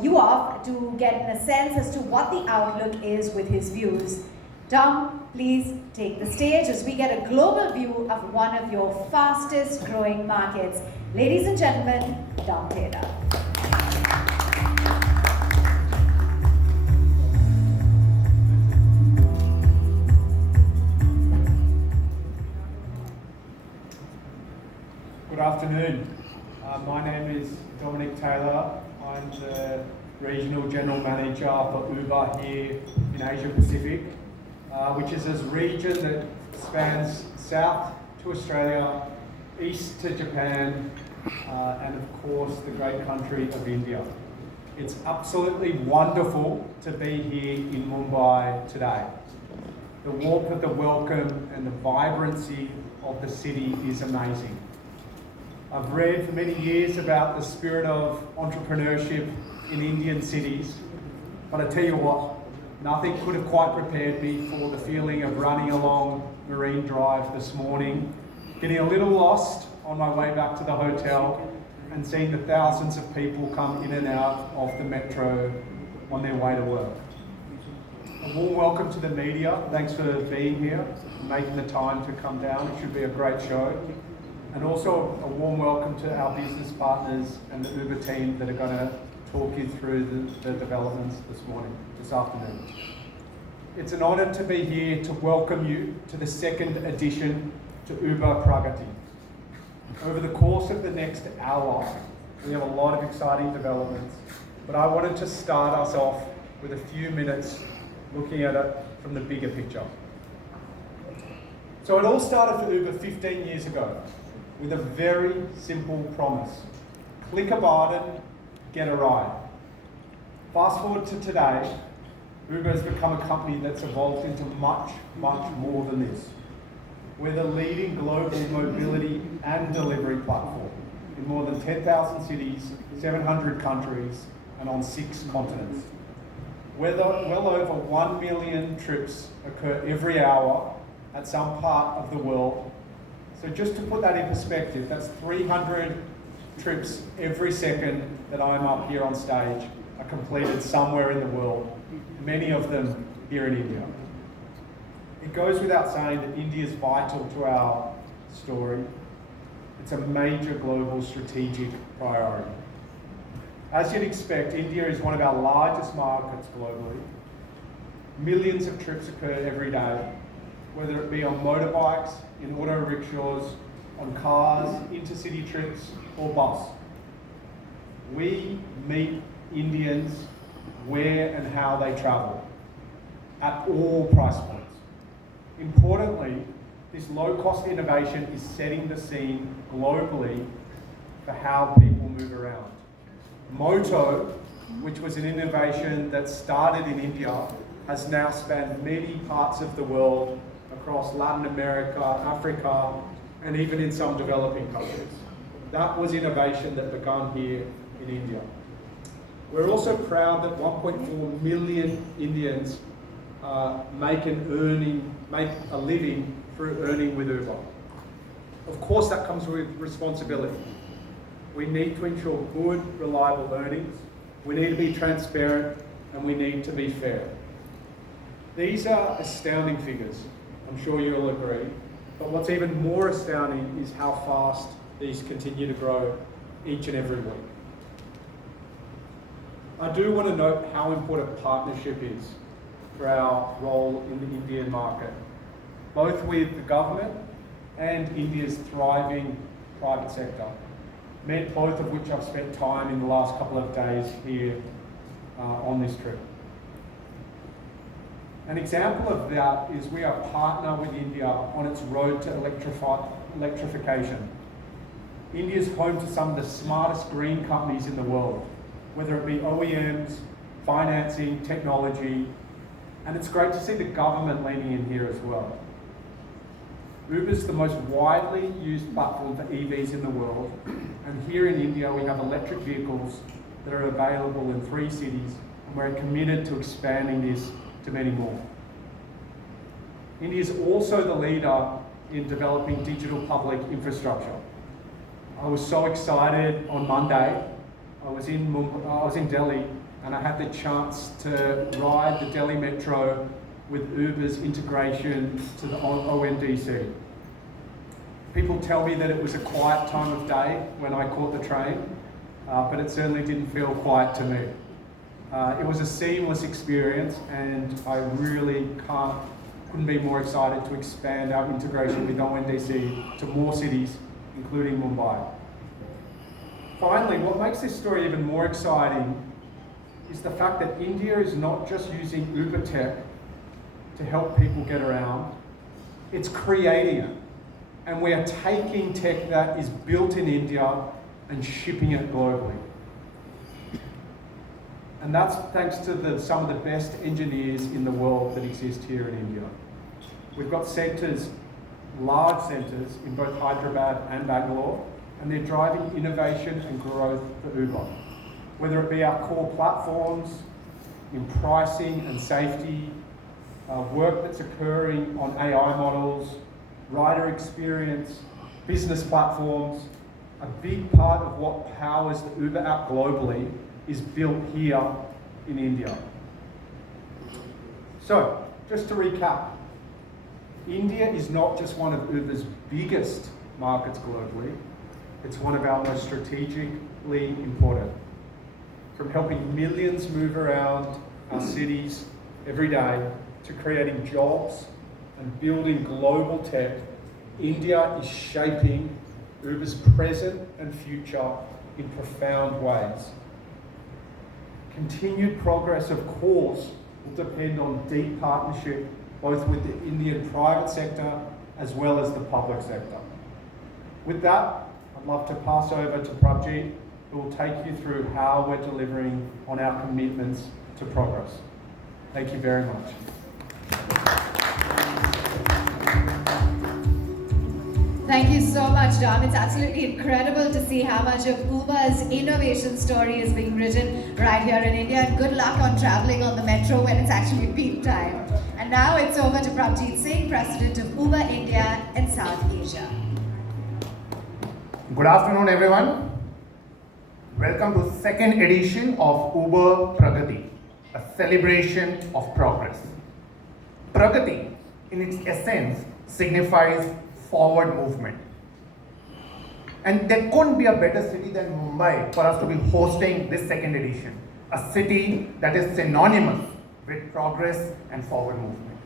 you off to get a sense as to what the outlook is with his views. Tom, please take the stage as we get a global view of one of your fastest growing markets. Ladies and gentlemen, Tom Taylor. Good afternoon. My name is Dominic Taylor. I'm the Regional General Manager for Uber here in Asia Pacific, which is a region that spans south to Australia, east to Japan, and of course the great country of India. It's absolutely wonderful to be here in Mumbai today. The warmth of the welcome and the vibrancy of the city is amazing. I've read for many years about the spirit of entrepreneurship in Indian cities, but I tell you what, nothing could have quite prepared me for the feeling of running along Marine Drive this morning, getting a little lost on my way back to the hotel, and seeing the thousands of people come in and out of the metro on their way to work. A warm welcome to the media. Thanks for being here and making the time to come down. It should be a great show. And also a warm welcome to our business partners and the Uber team that are going to talk you through the developments this afternoon. It's an honour to be here to welcome you to the second edition to Uber Pragati. Over the course of the next hour, we have a lot of exciting developments, but I wanted to start us off with a few minutes looking at it from the bigger picture. So it all started for Uber 15 years ago, with a very simple promise. Click a button, get a ride. Fast forward to today, Uber has become a company that's evolved into much, much more than this. We're the leading global mobility and delivery platform in more than 10,000 cities, 700 countries, and on 6 continents. Well over 1 million trips occur every hour at some part of the world. So just to put that in perspective, that's 300 trips every second that I'm up here on stage are completed somewhere in the world, many of them here in India. It goes without saying that India is vital to our story. It's a major global strategic priority. As you'd expect, India is one of our largest markets globally. Millions of trips occur every day, whether it be on motorbikes, in auto rickshaws, on cars, intercity trips, or bus. We meet Indians where and how they travel, at all price points. Importantly, this low-cost innovation is setting the scene globally for how people move around. Moto, which was an innovation that started in India, has now spanned many parts of the world across Latin America, Africa, and even in some developing countries. That was innovation that began here in India. We're also proud that 1.4 million Indians make a living through earning with Uber. Of course, that comes with responsibility. We need to ensure good, reliable earnings. We need to be transparent, and we need to be fair. These are astounding figures. I'm sure you'll agree. But what's even more astounding is how fast these continue to grow each and every week. I do want to note how important partnership is for our role in the Indian market, both with the government and India's thriving private sector, both of which I've spent time in the last couple of days here on this trip. An example of that is we are a partner with India on its road to electrification. India is home to some of the smartest green companies in the world, whether it be OEMs, financing, technology, and it's great to see the government leaning in here as well. Uber is the most widely used platform for EVs in the world, and here in India we have electric vehicles that are available in 3 cities, and we're committed to expanding this to many more. India is also the leader in developing digital public infrastructure. I was so excited on Monday I was in Delhi, and I had the chance to ride the Delhi metro with Uber's integration to the ONDC. People tell me that it was a quiet time of day when I caught the train, but it certainly didn't feel quiet to me. It was a seamless experience, and I really couldn't be more excited to expand our integration with ONDC to more cities, including Mumbai. Finally, what makes this story even more exciting is the fact that India is not just using Uber tech to help people get around, it's creating it. And we are taking tech that is built in India and shipping it globally. And that's thanks to some of the best engineers in the world that exist here in India. We've got centres, large centres in both Hyderabad and Bangalore, and they're driving innovation and growth for Uber. Whether it be our core platforms, in pricing and safety, work that's occurring on AI models, rider experience, business platforms, a big part of what powers the Uber app globally is built here in India. So, just to recap, India is not just one of Uber's biggest markets globally, it's one of our most strategically important. From helping millions move around our cities every day to creating jobs and building global tech, India is shaping Uber's present and future in profound ways. Continued progress, of course, will depend on deep partnership both with the Indian private sector as well as the public sector. With that, I'd love to pass over to Prabjeet, who will take you through how we're delivering on our commitments to progress. Thank you very much. Thank you so much, Dom. It's absolutely incredible to see how much of Uber's innovation story is being written right here in India. And good luck on traveling on the metro when it's actually peak time. And now it's over to Prabjeet Singh, President of Uber India and South Asia. Good afternoon, everyone. Welcome to second edition of Uber Pragati, a celebration of progress. Pragati, in its essence, signifies forward movement. And there couldn't be a better city than Mumbai for us to be hosting this second edition, a city that is synonymous with progress and forward movement.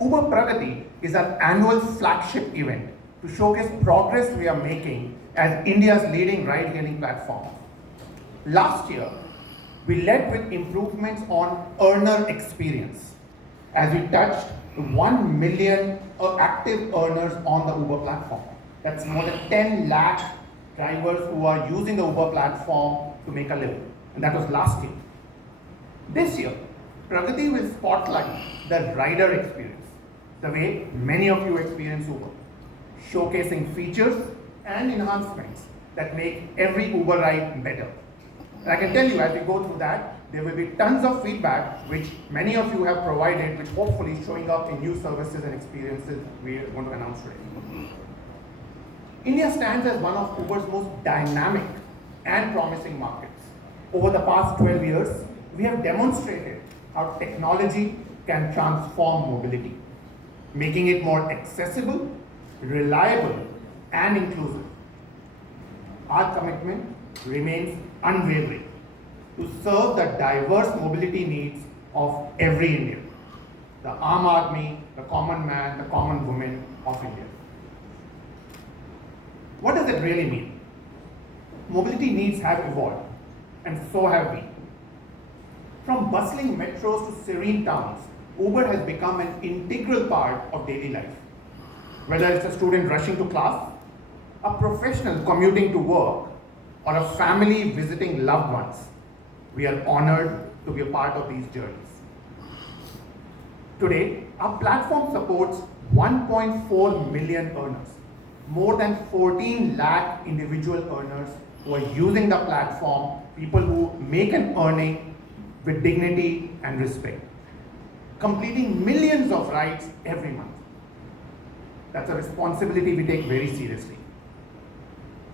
Uber Pragati is our annual flagship event to showcase progress we are making as India's leading ride-hailing platform. Last year, we led with improvements on earner experience as we touched 1 million active earners on the Uber platform. That's more than 10 lakh drivers who are using the Uber platform to make a living. And that was last year. This year, Pragati will spotlight the rider experience, the way many of you experience Uber, showcasing features and enhancements that make every Uber ride better. And I can tell you, as we go through that, there will be tons of feedback which many of you have provided, which hopefully is showing up in new services and experiences we are going to announce today. India stands as one of Uber's most dynamic and promising markets. Over the past 12 years, we have demonstrated how technology can transform mobility, making it more accessible, reliable, and inclusive. Our commitment remains unwavering to serve the diverse mobility needs of every Indian, the Aam Aadmi, the common man, the common woman of India. What does it really mean? Mobility needs have evolved, and so have we. From bustling metros to serene towns, Uber has become an integral part of daily life. Whether it's a student rushing to class, a professional commuting to work, or a family visiting loved ones, we are honored to be a part of these journeys. Today, our platform supports 1.4 million earners, more than 14 lakh individual earners who are using the platform, people who make an earning with dignity and respect, completing millions of rides every month. That's a responsibility we take very seriously.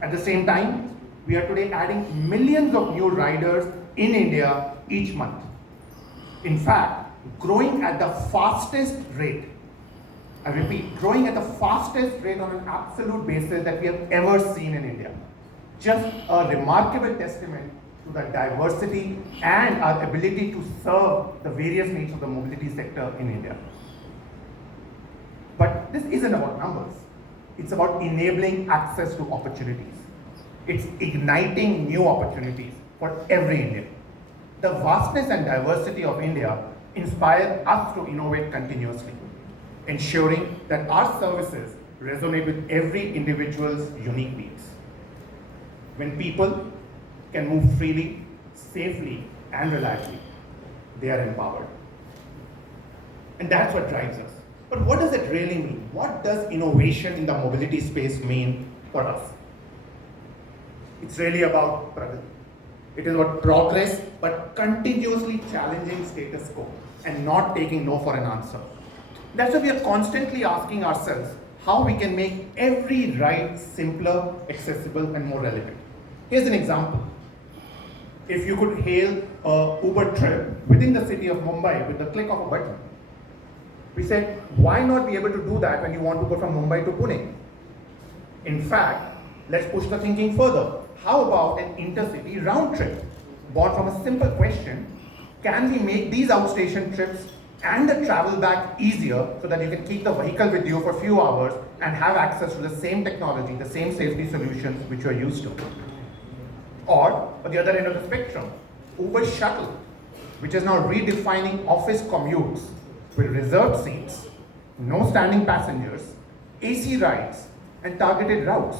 At the same time, we are today adding millions of new riders in India each month. In fact, growing at the fastest rate, I repeat, growing at the fastest rate on an absolute basis that we have ever seen in India. Just a remarkable testament to the diversity and our ability to serve the various needs of the mobility sector in India. But this isn't about numbers. It's about enabling access to opportunities. It's igniting new opportunities for every Indian. The vastness and diversity of India inspire us to innovate continuously, ensuring that our services resonate with every individual's unique needs. When people can move freely, safely, and reliably, they are empowered. And that's what drives us. But what does it really mean? What does innovation in the mobility space mean for us? It's really about Pragati. It is about progress, but continuously challenging status quo and not taking no for an answer. That's why we are constantly asking ourselves how we can make every ride simpler, accessible, and more relevant. Here's an example. If you could hail a Uber trip within the city of Mumbai with the click of a button, we said, why not be able to do that when you want to go from Mumbai to Pune? In fact, let's push the thinking further. How about an intercity round trip? Born from a simple question, can we make these outstation trips and the travel back easier so that you can keep the vehicle with you for a few hours and have access to the same technology, the same safety solutions which you're used to? Or, at the other end of the spectrum, Uber Shuttle, which is now redefining office commutes with reserved seats, no standing passengers, AC rides, and targeted routes,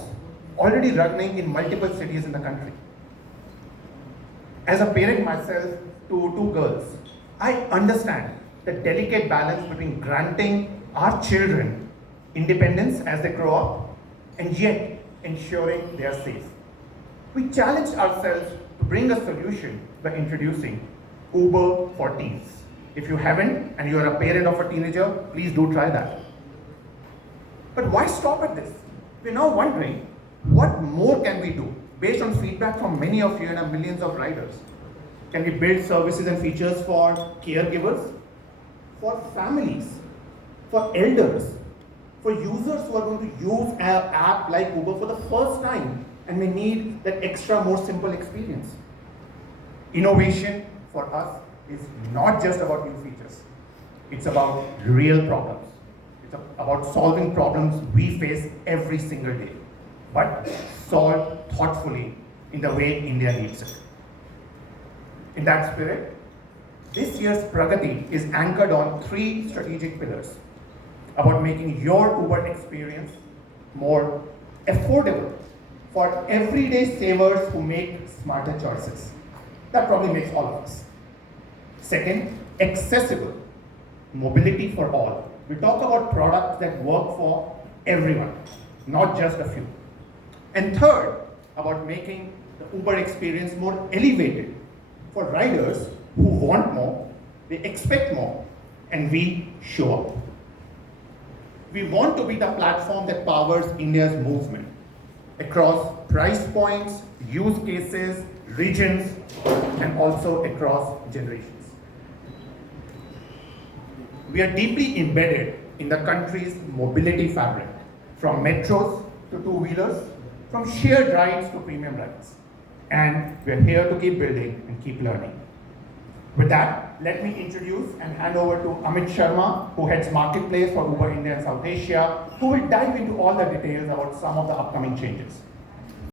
already running in multiple cities in the country. As a parent myself to two girls, I understand the delicate balance between granting our children independence as they grow up and yet ensuring they are safe. We challenged ourselves to bring a solution by introducing Uber for Teens. If you haven't and you are a parent of a teenager, please do try that. But why stop at this? We're now wondering, what more can we do based on feedback from many of you and our millions of riders? Can we build services and features for caregivers, for families, for elders, for users who are going to use an app like Uber for the first time and may need that extra, more simple experience? Innovation for us is not just about new features. It's about real problems. It's about solving problems we face every single day, but solved thoughtfully in the way India needs it. In that spirit, this year's Pragati is anchored on 3 strategic pillars about making your Uber experience more affordable for everyday savers who make smarter choices. That probably makes all of us. Second, accessible, mobility for all. We talk about products that work for everyone, not just a few. And third, about making the Uber experience more elevated for riders who want more, they expect more, and we show up. We want to be the platform that powers India's movement across price points, use cases, regions, and also across generations. We are deeply embedded in the country's mobility fabric, from metros to two-wheelers, from shared rides to premium rides. And we're here to keep building and keep learning. With that, let me introduce and hand over to Amit Sharma, who heads Marketplace for Uber India and South Asia, who will dive into all the details about some of the upcoming changes.